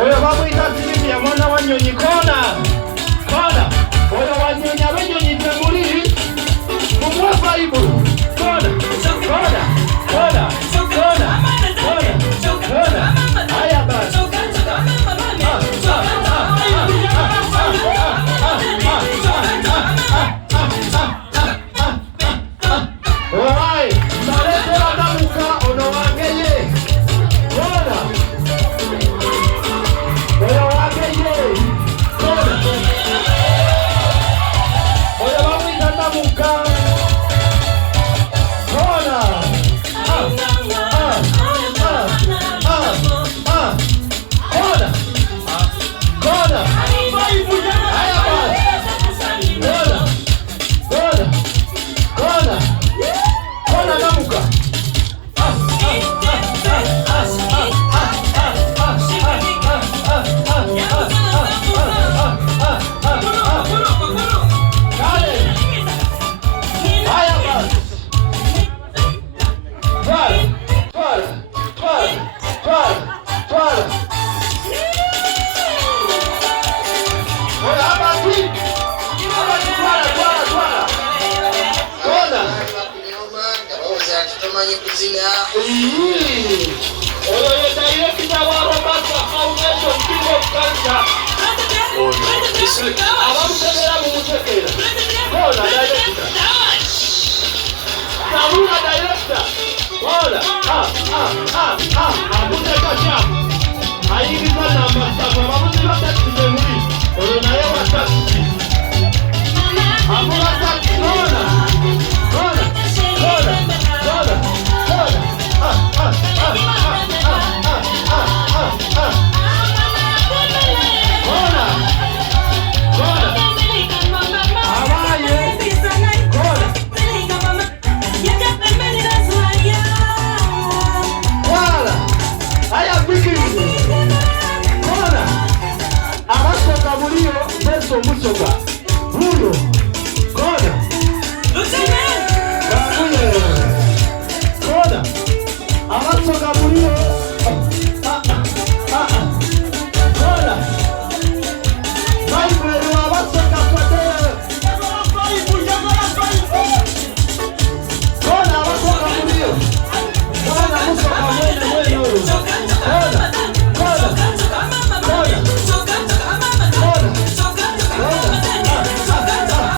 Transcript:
Oyo babu itatini ya mwana wanyonyi kona. Kona. Oyo wanyonyi abenyonyi temuri. Kumwa faibu. Kona. Kona. Kona. Kona. Kona. Kona. Haya basi. Oai, salete anamuka ono wangeye. Kona. Oyo wangeye. Kona. Oyo babu anamuka. Kona. Kona. Kona. Haya basi. Kona. Kona. Kona. Kona namuka. Mucho